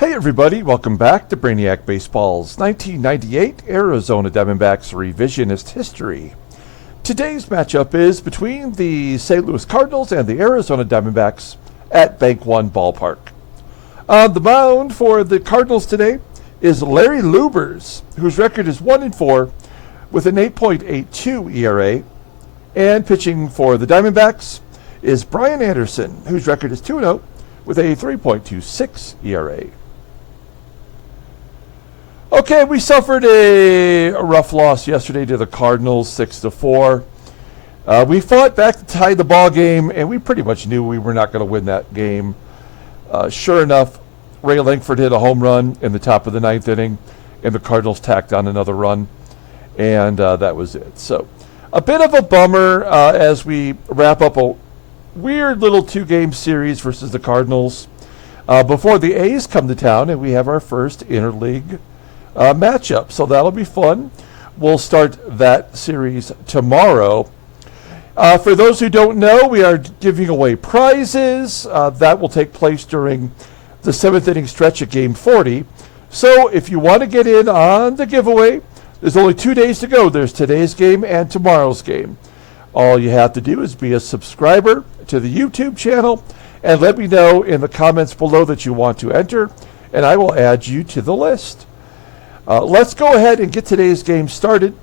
Hey everybody, welcome back to Brainiac Baseball's 1998 Arizona Diamondbacks Revisionist History. Today's matchup is between the St. Louis Cardinals and the Arizona Diamondbacks at Bank One Ballpark. On the mound for the Cardinals today is Larry Luebbers, whose record is 1-4 with an 8.82 ERA. And pitching for the Diamondbacks is Brian Anderson, whose record is 2-0 with a 3.26 ERA. Okay, we suffered a rough loss yesterday to the Cardinals, 6-4. We fought back to tie the ball game, and we pretty much knew we were not going to win that game. Sure enough, Ray LANKFORD hit a home run in the top of the ninth inning, and the Cardinals tacked on another run, and that was it. So, a bit of a bummer as we wrap up a weird little two-game series versus the Cardinals before the A's come to town, and we have our first interleague matchup, so that'll be fun. We'll start that series tomorrow. For those who don't know, we are giving away prizes. That will take place during the 7th inning stretch at Game 40. So if you want to get in on the giveaway, there's only 2 days to go. There's today's game and tomorrow's game. All you have to do is be a subscriber to the YouTube channel and let me know in the comments below that you want to enter, and I will add you to the list. Let's go ahead and get today's game started.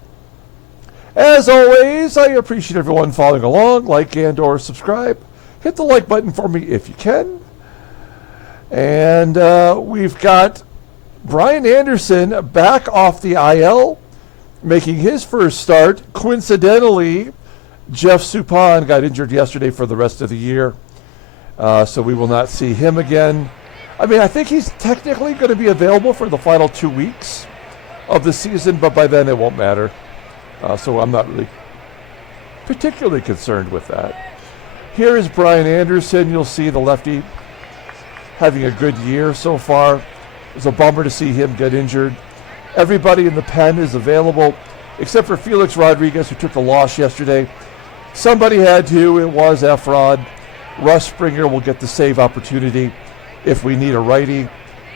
As always, I appreciate everyone following along. Like and or subscribe. Hit the like button for me if you can. And we've got Brian Anderson back off the IL, making his first start. Coincidentally, Jeff Suppan got injured yesterday for the rest of the year, so we will not see him again. I mean, I think he's technically going to be available for the final 2 weeks of the season, but by then it won't matter. So I'm not really particularly concerned with that. Here is Brian Anderson. You'll see the lefty having a good year so far. It's a bummer to see him get injured. Everybody in the pen is available, except for Felix Rodriguez, who took the loss yesterday. Somebody had to. It was Efrod. Russ Springer will get the save opportunity. If we need a righty,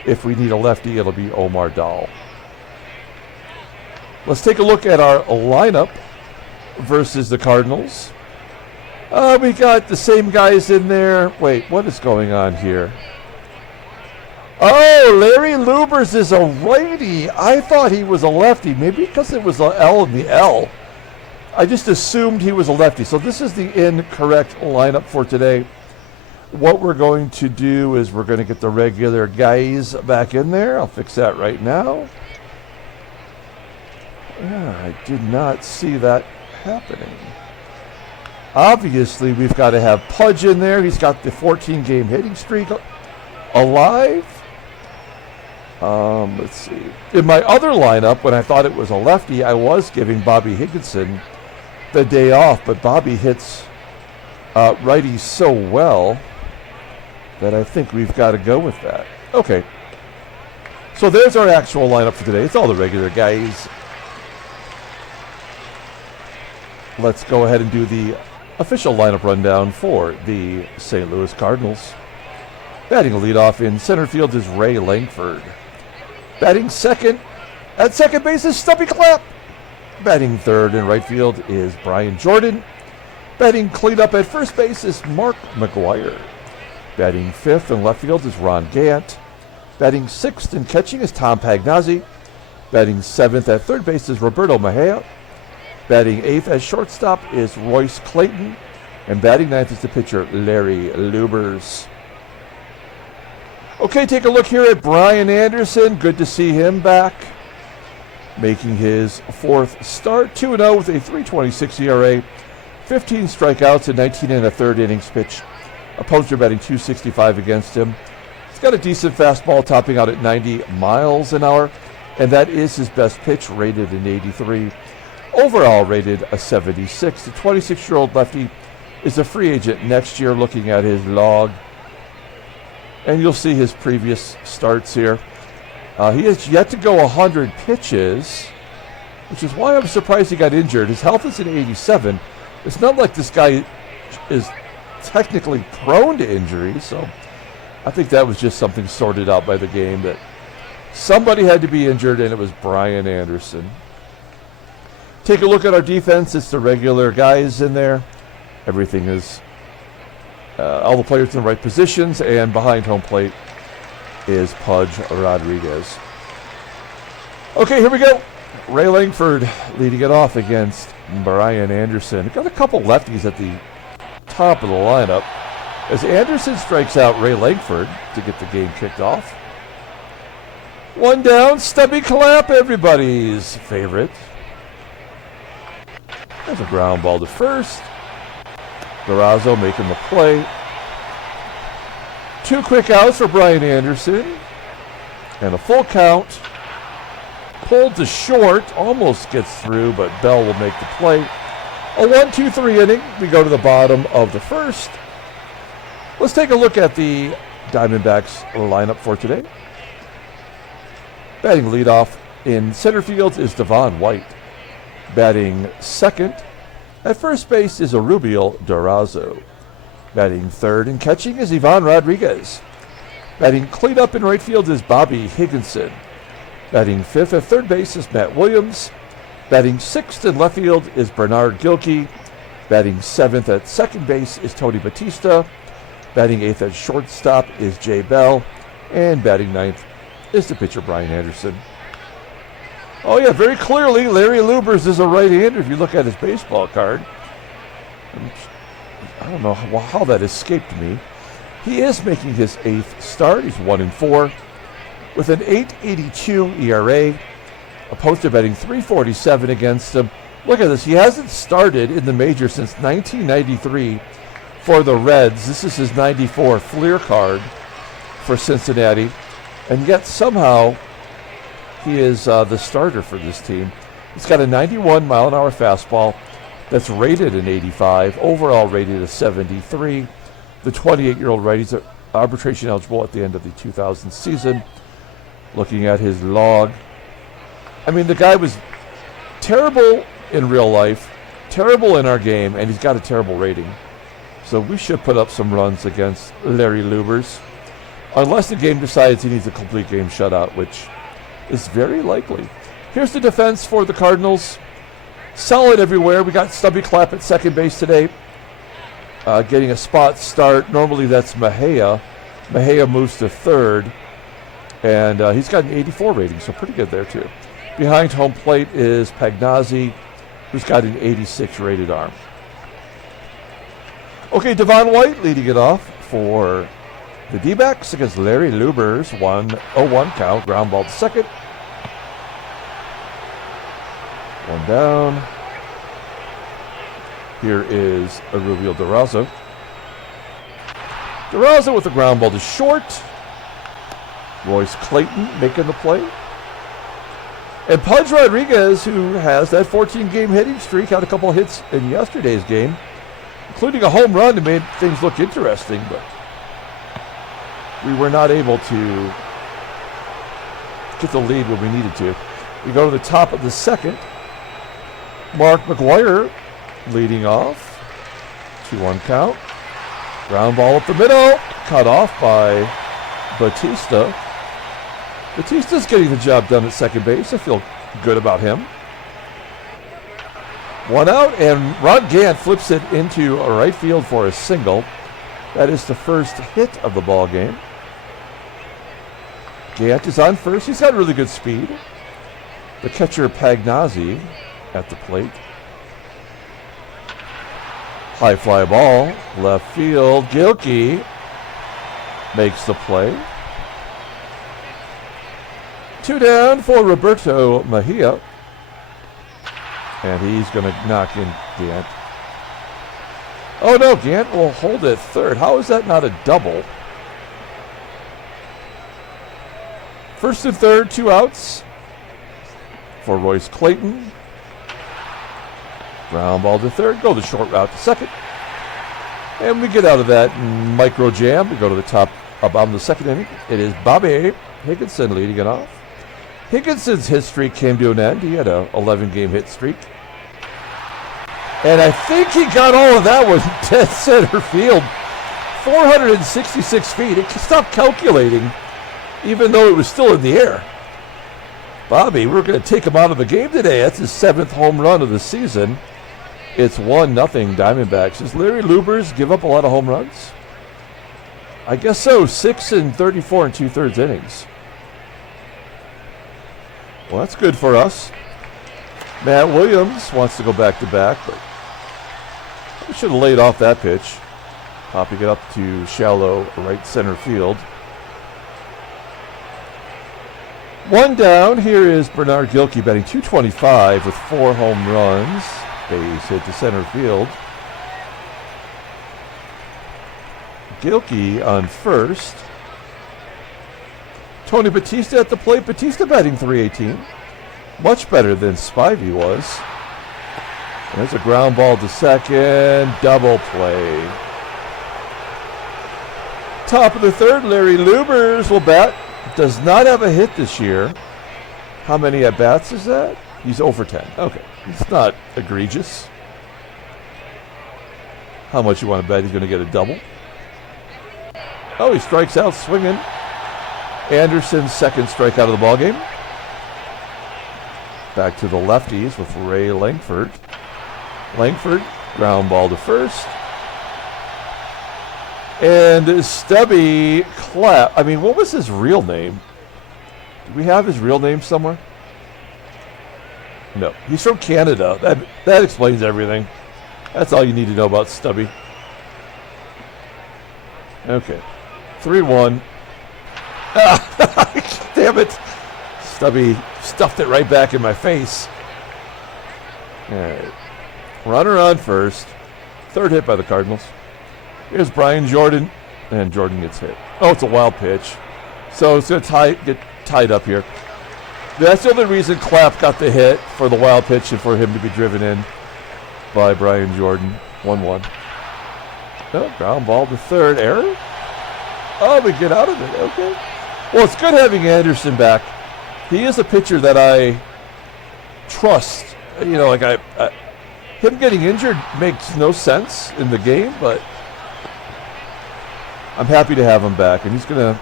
if we need a lefty, it'll be Omar Dahl. Let's take a look at our lineup versus the Cardinals. We got the same guys in there. Wait, what is going on here? Oh, Larry Luebbers is a righty. I thought he was a lefty, maybe because it was an L in the L. I just assumed he was a lefty. So this is the incorrect lineup for today. What we're going to do is we're going to get the regular guys back in there. I'll fix that right now. Yeah, I did not see that happening. Obviously, we've got to have Pudge in there. He's got the 14-game hitting streak alive. Let's see. In my other lineup, when I thought it was a lefty, I was giving Bobby Higginson the day off, but Bobby hits righties so well that I think we've got to go with that. Okay. So there's our actual lineup for today. It's all the regular guys. Let's go ahead and do the official lineup rundown for the St. Louis Cardinals. Batting leadoff in center field is Ray LANKFORD. Batting second at second base is Stubby CLAPP. Batting third in right field is Brian Jordan. Batting cleanup at first base is Mark McGWIRE. Batting fifth in left field is Ron Gant. Batting sixth in catching is Tom PAGNOZZI. Batting seventh at third base is Roberto MEJIA. Batting eighth at shortstop is Royce CLAYTON. And batting ninth is the pitcher Larry Luebbers. Okay, take a look here at Brian Anderson. Good to see him back, making his fourth start. 2-0 with a 3.26 ERA, 15 strikeouts and 19 and a third innings pitched. Opponents are batting .265 against him. He's got a decent fastball topping out at 90 miles an hour, and that is his best pitch, rated an 83. Overall rated a 76. The 26-year-old lefty is a free agent next year. Looking at his log, and you'll see his previous starts here. He has yet to go 100 pitches, which is why I'm surprised he got injured. His health is an 87. It's not like this guy is technically prone to injury, so I think that was just something sorted out by the game, that somebody had to be injured, and it was Brian Anderson. Take a look at our defense. It's the regular guys in there. Everything is all the players in the right positions, and behind home plate is Pudge Rodriguez. Okay, here we go. Ray Lankford leading it off against Brian Anderson. Got a couple lefties at the top of the lineup as Anderson strikes out Ray Lankford to get the game kicked off. One down, Stubby CLAPP, everybody's favorite. There's a ground ball to first. DURAZO making the play. 2 quick outs for Brian Anderson. And a full count. Pulled to short, almost gets through, but Bell will make the play. A 1-2-3 inning. We go to the bottom of the first. Let's take a look at the Diamondbacks lineup for today. Batting leadoff in center field is Devon White. Batting second at first base is Erubiel DURAZO. Batting third and catching is Ivan Rodriguez. Batting cleanup in right field is Bobby Higginson. Batting fifth at third base is Matt Williams. Batting sixth in left field is Bernard Gilkey. Batting seventh at second base is Tony Batista. Batting eighth at shortstop is Jay Bell. And batting ninth is the pitcher Brian Anderson. Oh yeah, very clearly Larry Luebbers is a right-hander if you look at his baseball card. I don't know how that escaped me. He is making his 8th start. He's 1-4 with an 8.82 ERA. Opposed to batting .347 against him. Look at this. He hasn't started in the major since 1993 for the Reds. This is his 94 Fleer card for Cincinnati. And yet somehow he is the starter for this team. He's got a 91-mile-an-hour fastball that's rated an 85, overall rated a 73. The 28-year-old righty's arbitration eligible at the end of the 2000 season. Looking at his log, I mean, the guy was terrible in real life, terrible in our game, and he's got a terrible rating. So we should put up some runs against Larry Luebbers, unless the game decides he needs a complete game shutout, which is very likely. Here's the defense for the Cardinals. Solid everywhere. We got Stubby CLAPP at second base today, getting a spot start. Normally that's MEJIA. MEJIA moves to third, and he's got an 84 rating, so pretty good there too. Behind home plate is PAGNOZZI, who's got an 86 rated arm. Okay, Devon White leading it off for the D-backs against Larry Luebbers. 1-0-1 count, ground ball to second. One down. Here is Erubiel DURAZO. DURAZO with the ground ball to short. Royce CLAYTON making the play. And Pudge Rodriguez, who has that 14-game hitting streak, had a couple of hits in yesterday's game, including a home run that made things look interesting, but we were not able to get the lead when we needed to. We go to the top of the second. McGWIRE leading off. 2-1 count. Ground ball up the middle. Cut off by Batista. Batista's getting the job done at second base. I feel good about him. One out, and Ron Gant flips it into right field for a single. That is the first hit of the ball game. Gant is on first. He's got really good speed. The catcher PAGNOZZI at the plate. High fly ball, left field. GILKEY makes the play. 2 down for Roberto MEJIA. And he's going to knock in Gant. Oh no, Gant will hold it third. How is that not a double? First and third, 2 outs for Royce CLAYTON. Ground ball to third, go the short route to second. And we get out of that micro jam. We go to the top of the second inning. It is Bobby Higginson leading it off. Higginson's hit streak came to an end. He had a 11-game hit streak. And I think he got all of that with dead center field 466 feet. It stopped calculating, even though it was still in the air. Bobby, we're going to take him out of the game today. That's his 7th home run of the season. It's 1-0 Diamondbacks. Does Larry Luebbers give up a lot of home runs? I guess so. 6 and 34 and 2/3 innings. Well, that's good for us. Matt Williams wants to go back-to-back, but we should have laid off that pitch. Popping it up to shallow right center field. 1 down. Here is Bernard Gilkey batting .225 with 4 home runs. Base hit to center field. Gilkey on first. Tony Batista at the plate. Batista batting .318. Much better than Spivey was. There's a ground ball to second. Double play. Top of the third, Larry Luebbers will bat. Does not have a hit this year. How many at-bats is that? He's 0 for 10. Okay. It's not egregious. How much you want to bet he's going to get a double? Oh, he strikes out swinging. Anderson's second strikeout of the ballgame. Back to the lefties with Ray LANKFORD. LANKFORD, ground ball to first. And Stubby CLAPP. I mean, what was his real name? Do we have his real name somewhere? No. He's from Canada. That explains everything. That's all you need to know about Stubby. Okay. 3-1. Ah, damn it. Stubby stuffed it right back in my face. All right. Runner on first. Third hit by the Cardinals. Here's Brian Jordan, and Jordan gets hit. Oh, it's a wild pitch. So it's going to get tied up here. That's the only reason CLAPP got the hit, for the wild pitch and for him to be driven in by Brian Jordan. 1-1. Oh, ground ball to third. Error? Oh, we get out of it. Okay. Well, it's good having Anderson back. He is a pitcher that I trust. You know, like him getting injured makes no sense in the game, but I'm happy to have him back, and he's going to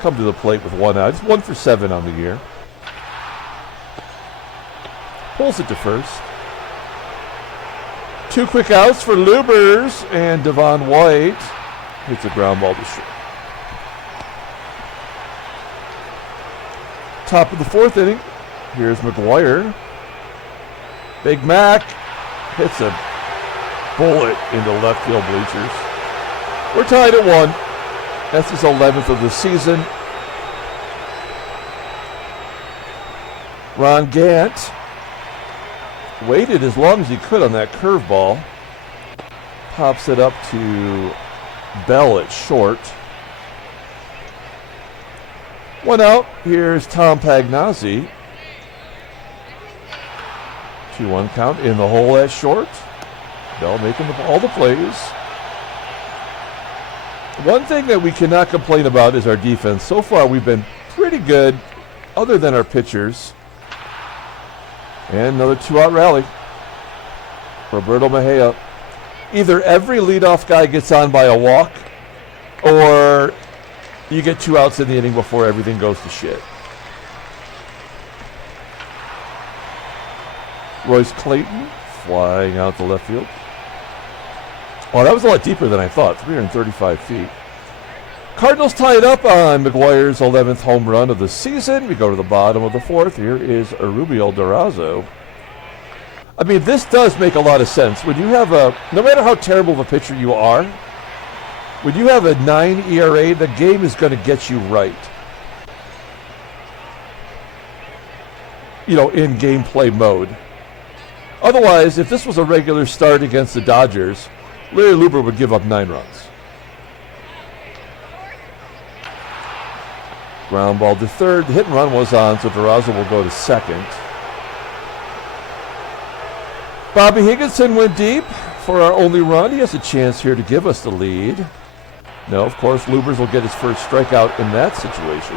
come to the plate with 1 out. He's 1 for 7 on the year. Pulls it to first. 2 quick outs for Luebbers, and Devon White hits a ground ball to short. Top of the 4th inning. Here's McGWIRE. Big Mac hits a bullet into left field bleachers. We're tied at 1. That's his 11th of the season. Ron GANT waited as long as he could on that curveball. Pops it up to Bell at short. 1 out. Here's Tom PAGNOZZI. 2-1 count in the hole at short. Bell making all the plays. One thing that we cannot complain about is our defense. So far, we've been pretty good, other than our pitchers. And another 2-out rally. Roberto MEJIA. Either every leadoff guy gets on by a walk, or you get 2 outs in the inning before everything goes to shit. Royce CLAYTON flying out to left field. Oh, that was a lot deeper than I thought, 335 feet. Cardinals tie it up on McGWIRE's 11th home run of the season. We go to the bottom of the 4th. Here is Erubiel DURAZO. I mean, this does make a lot of sense. When you have no matter how terrible of a pitcher you are, when you have a 9 ERA, the game is going to get you right. You know, in gameplay mode. Otherwise, if this was a regular start against the Dodgers, Larry Luebbers would give up 9 runs. Ground ball to third. The hit and run was on, so DURAZO will go to second. Bobby Higginson went deep for our only run. He has a chance here to give us the lead. No, of course, Luebbers will get his first strikeout in that situation.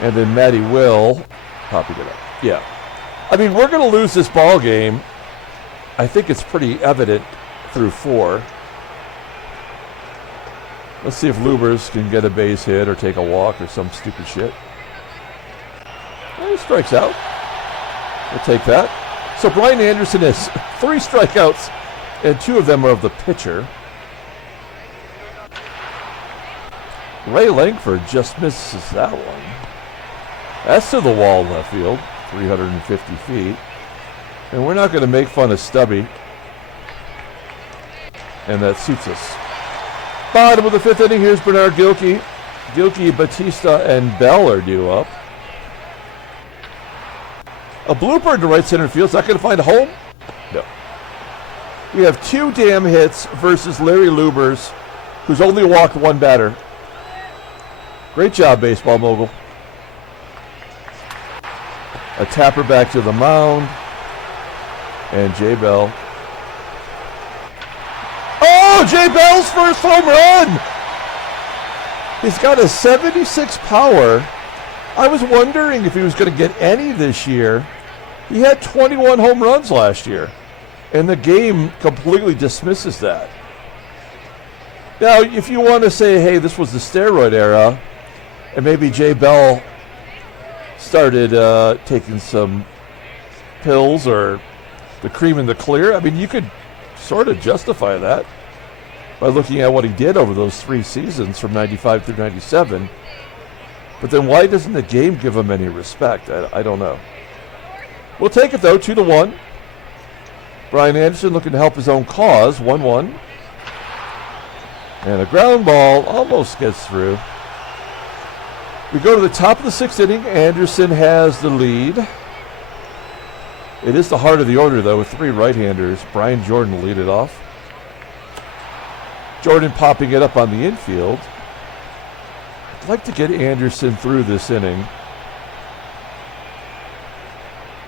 And then Matty will popping it up. Yeah. I mean, we're going to lose this ball game. I think it's pretty evident through 4. Let's see if Luebbers can get a base hit or take a walk or some stupid shit. He strikes out. We'll take that. So Brian Anderson has 3 strikeouts, and 2 of them are of the pitcher. Ray Lankford just misses that one. That's to the wall left field, 350 feet. And we're not going to make fun of Stubby. And that suits us. Bottom of the 5th inning, here's Bernard Gilkey. Gilkey, Batista, and Bell are due up. A blooper into right center field. Is that going to find a home? No. We have 2 damn hits versus Larry Luebbers, who's only walked 1 batter. Great job, baseball mogul. A tapper back to the mound. And Jay Bell. Oh, Jay Bell's first home run! He's got a 76 power. I was wondering if he was going to get any this year. He had 21 home runs last year, and the game completely dismisses that. Now, if you want to say, hey, this was the steroid era, and maybe Jay Bell started taking some pills or the cream in the clear, I mean, you could sort of justify that by looking at what he did over those 3 seasons from 95 through 97. But then why doesn't the game give him any respect? I don't know. We'll take it, though, 2-1. Brian Anderson looking to help his own cause, 1-1. And a ground ball almost gets through. We go to the top of the 6th inning. Anderson has the lead. It is the heart of the order, though, with 3 right-handers. Brian Jordan will lead it off. Jordan popping it up on the infield. I'd like to get Anderson through this inning.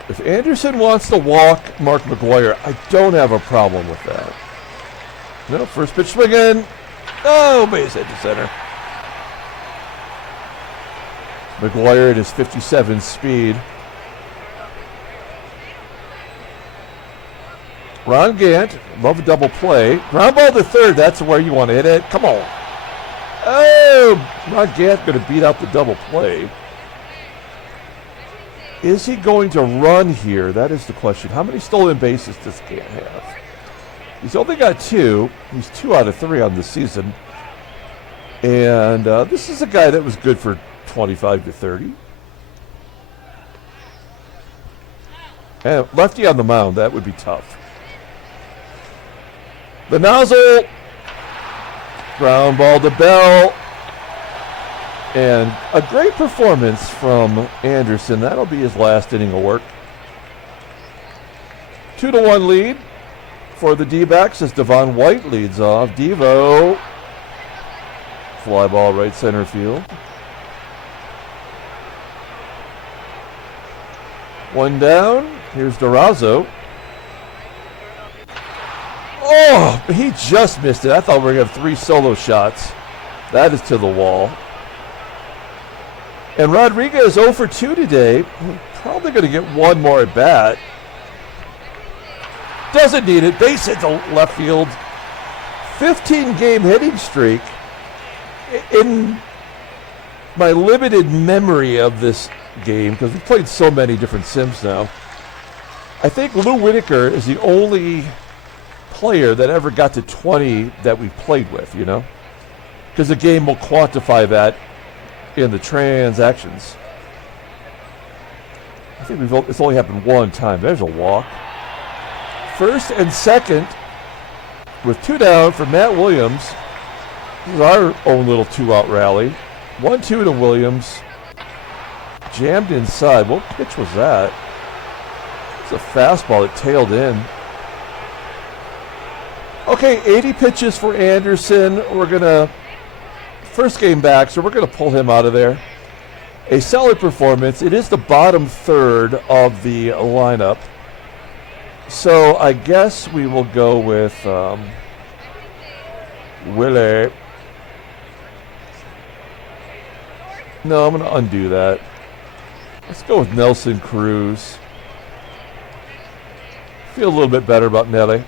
If Anderson wants to walk Mark McGWIRE, I don't have a problem with that. No, first pitch swing in. Oh, base hit to center. McGWIRE at his 57 speed. Ron Gant, love a double play. Ground ball to third, that's where you want to hit it. Come on. Oh, Ron Gant going to beat out the double play. Is he going to run here? That is the question. How many stolen bases does Gant have? He's only got 2. He's 2 out of 3 on the season. And this is a guy that was good for 25 to 30. And lefty on the mound, that would be tough. The nozzle. Ground ball to Bell. And a great performance from Anderson. That'll be his last inning of work. 2-1 lead for the D-backs as Devon White leads off. Devo. Fly ball right center field. 1 down. Here's DURAZO. Oh, he just missed it. I thought we were going to have 3 solo shots. That is to the wall. And Rodriguez 0 for 2 today. Probably going to get 1 more at bat. Doesn't need it. Base hit to left field. 15-game hitting streak. In my limited memory of this game, because we've played so many different sims now, I think Lou Whitaker is the only player that ever got to 20 that we've played with, you know? Because the game will quantify that in the transactions. I think it's only happened 1 time. There's a walk. First and second with 2 down for Matt Williams. This is our own little 2-out rally. 1-2 to Williams. Jammed inside. What pitch was that? It's a fastball that tailed in. Okay, 80 pitches for Anderson. We're going to, first game back, so we're going to pull him out of there. A solid performance. It is the bottom third of the lineup. So I guess we will go with Willie. No, I'm going to undo that. Let's go with Nelson Cruz. Feel a little bit better about Nelly.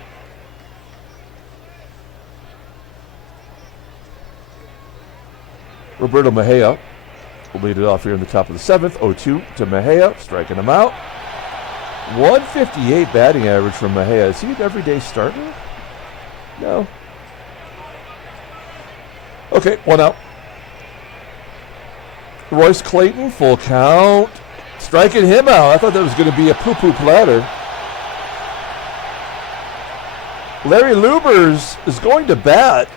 Roberto Mejia will lead it off here in the top of the 7th. 0-2 to Mejia, striking him out. 158 batting average from Mejia. Is he an everyday starter? No. Okay, 1 out. Royce CLAYTON, full count. Striking him out. I thought that was going to be a poo-poo platter. Larry Luebbers is going to bat.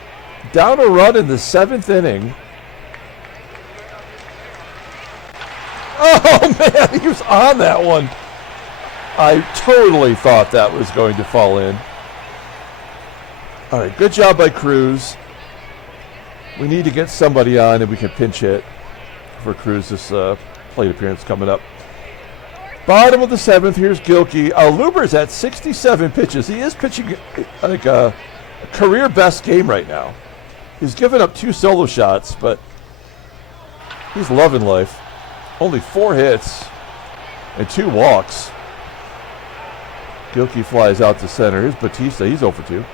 Down a run in the 7th inning. Oh, man, he was on that one. I totally thought that was going to fall in. All right, good job by Cruz. We need to get somebody on and we can pinch hit for Cruz's plate appearance coming up. Bottom of the 7th, here's GILKEY. Luebbers at 67 pitches. He is pitching like a career best game right now. He's given up 2 solo shots, but he's loving life. Only 4 hits and 2 walks. GILKEY flies out to center. Here's Batista. He's 0 for 2.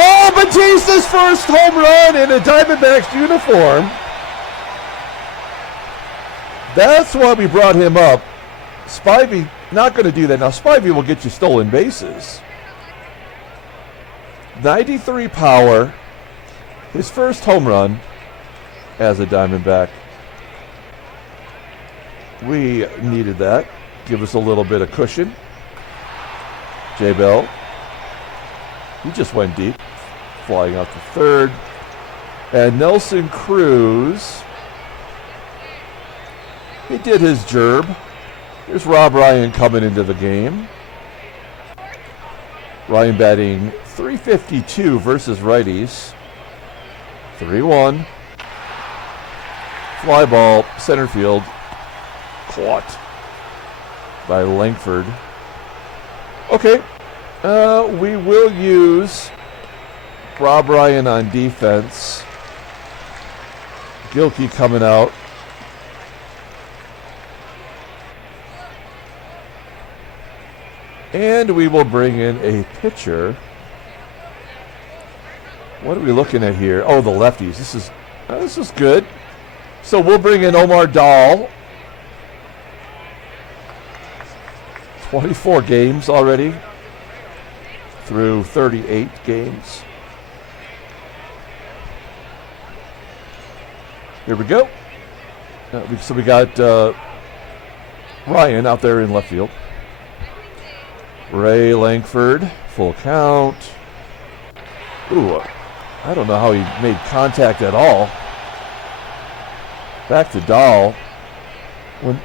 Oh, Batista's first home run in a Diamondbacks uniform. That's why we brought him up. Spivey not going to do that. Now, Spivey will get you stolen bases. 93 power. His first home run as a Diamondback. We needed that. Give us a little bit of cushion. J. Bell. He just went deep. Flying out to third. And Nelson Cruz. He did his gerb. Here's Rob Ryan coming into the game. Ryan batting .352 versus righties. 3-1. Fly ball, center field. Caught by LANKFORD. Okay. We will use Rob Ryan on defense. GILKEY coming out. And we will bring in a pitcher. What are we looking at here? Oh, the lefties. This is good. So we'll bring in Omar Dahl. 24 games already through 38 games. Here we go. So we got Ryan out there in left field. Ray LANKFORD, full count. Ooh, I don't know how he made contact at all. Back to Dahl. When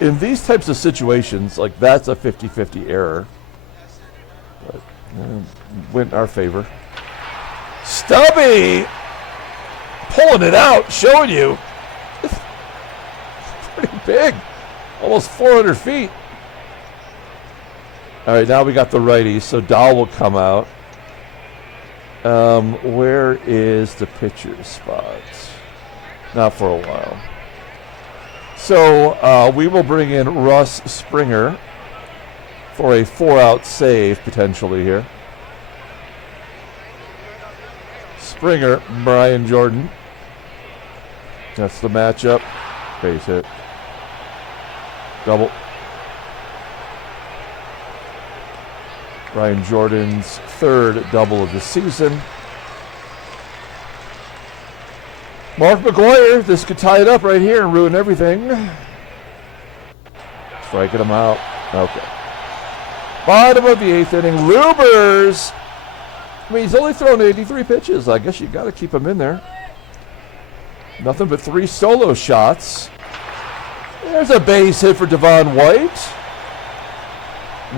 in these types of situations, like that's a 50-50 error. But went in our favor. Stubby pulling it out, showing you. It's pretty big. Almost 400 feet. All right, now we got the righties, so Dahl will come out. Where is the pitcher's spot? Not for a while. So we will bring in Russ Springer for a 4-out save potentially here. Springer, Brian Jordan. That's the matchup. Base hit. Double. Brian Jordan's 3rd double of the season. Mark McGWIRE, this could tie it up right here and ruin everything. Striking him out. Okay. Bottom of the 8th inning. Luebbers. I mean, he's only thrown 83 pitches. I guess you got to keep him in there. Nothing but 3 solo shots. There's a base hit for Devon White.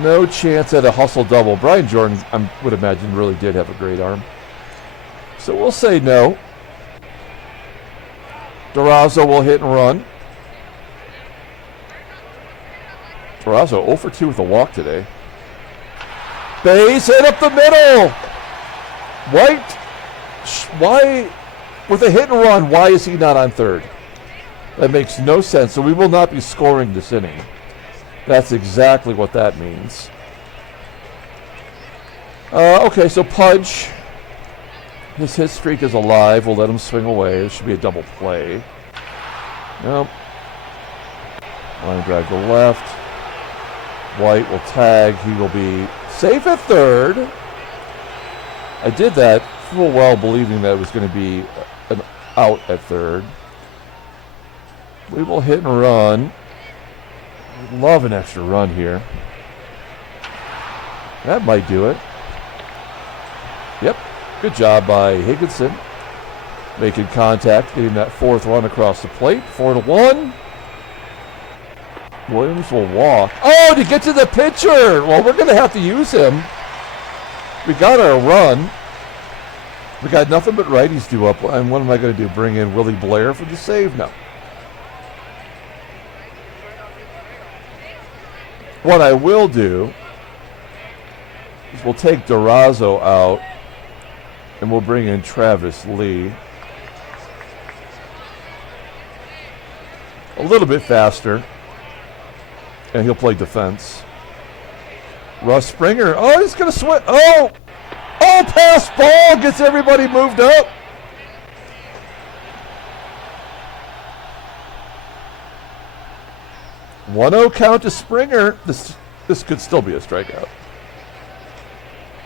No chance at a hustle double. Brian Jordan, I would imagine, really did have a great arm. So we'll say no. DURAZO will hit and run. DURAZO 0 for 2 with a walk today. Base hit up the middle. White, why, with a hit and run, why is he not on third? That makes no sense. So we will not be scoring this inning. That's exactly what that means. Okay, so Pudge His hit streak is alive. We'll let him swing away. This should be a double play. Nope. Line drive to left. White will tag. He will be safe at third. I did that full well believing that it was going to be an out at third. We will hit and run. Love an extra run here. That might do it. Yep. Good job by Higginson. Making contact, getting that fourth run across the plate. 4-1. Williams will walk. Oh, to get to the pitcher. Well, we're going to have to use him. We got our run. We got nothing but righties due up. And what am I going to do? Bring in Willie Blair for the save? No. What I will do is we'll take DURAZO out and we'll bring in Travis Lee. A little bit faster. And he'll play defense. Russ Springer. Oh, he's going to swing. Oh! Oh, pass ball gets everybody moved up. One-oh count to Springer. This could still be a strikeout.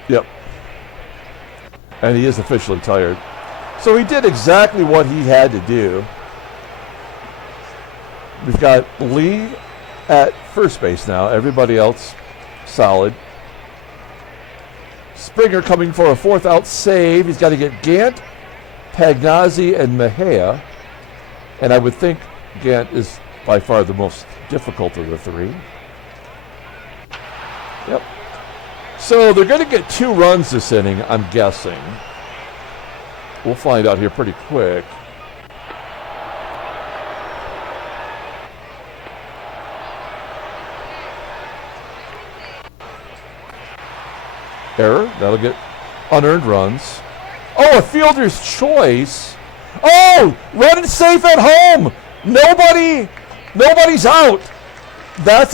Yep. And he is officially tired. So he did exactly what he had to do. We've got Lee at first base now. Everybody else solid. Springer coming for a fourth out save. He's got to get Gant, PAGNOZZI, and MEJIA. And I would think Gant is by far the most difficult of the three. Yep. So they're going to get 2 runs this inning, I'm guessing. We'll find out here pretty quick. Error. That'll get unearned runs. Oh, a fielder's choice. Oh, run it safe at home. Nobody's out. That's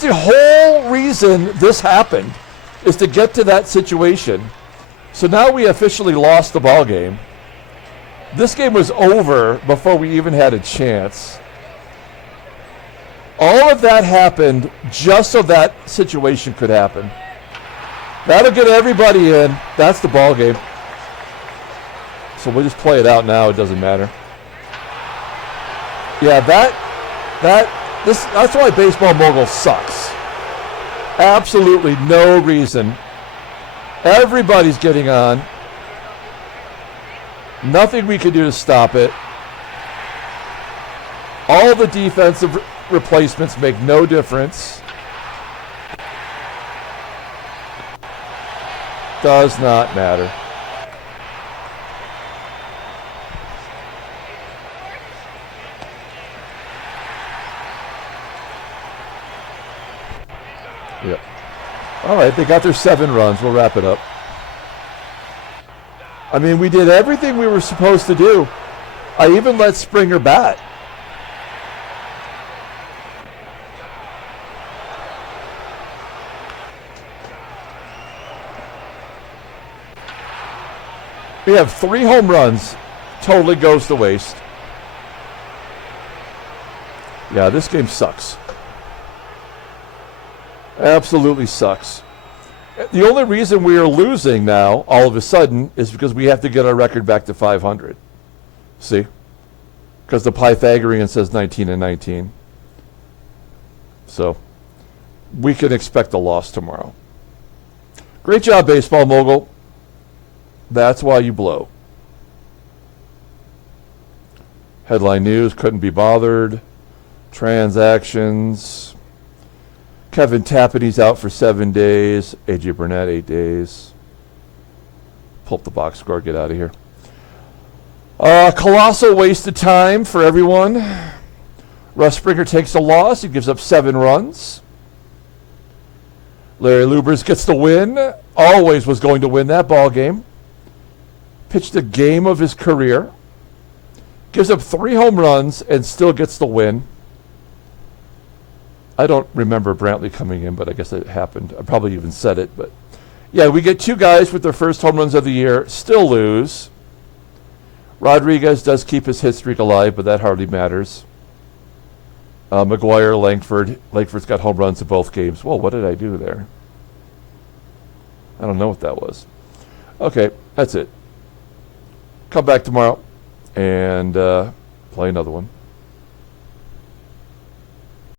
the whole reason this happened, is to get to that situation. So now we officially lost the ball game. This game was over before we even had a chance. All of that happened just so that situation could happen. That'll get everybody in. That's the ball game. So we'll just play it out now. It doesn't matter. Yeah, that's why Baseball Mogul sucks. Absolutely no reason. Everybody's getting on. Nothing we can do to stop it. All the defensive replacements make no difference. Does not matter. Yep. All right, they got their 7 runs. We'll wrap it up. I mean, we did everything we were supposed to do. I even let Springer bat. We have 3 home runs. Totally goes to waste. Yeah, this game sucks. Absolutely sucks. The only reason we are losing now, all of a sudden, is because we have to get our record back to 500. See? Because the Pythagorean says 19-19. So, we can expect a loss tomorrow. Great job, Baseball Mogul. That's why you blow. Headline news, couldn't be bothered. Transactions. Kevin Tapani's out for 7 days. AJ Burnett, 8 days. Pull up the box score, get out of here. Colossal waste of time for everyone. Russ Springer takes the loss. He gives up 7 runs. Larry Luebbers gets the win. Always was going to win that ball game. Pitched the game of his career. Gives up 3 home runs and still gets the win. I don't remember Brantley coming in, but I guess it happened. I probably even said it. But yeah, we get 2 guys with their first home runs of the year, still lose. Rodriguez does keep his hit streak alive, but that hardly matters. McGWIRE, Lankford. Lankford's got home runs in both games. Whoa, what did I do there? I don't know what that was. Okay, that's it. Come back tomorrow and play another one.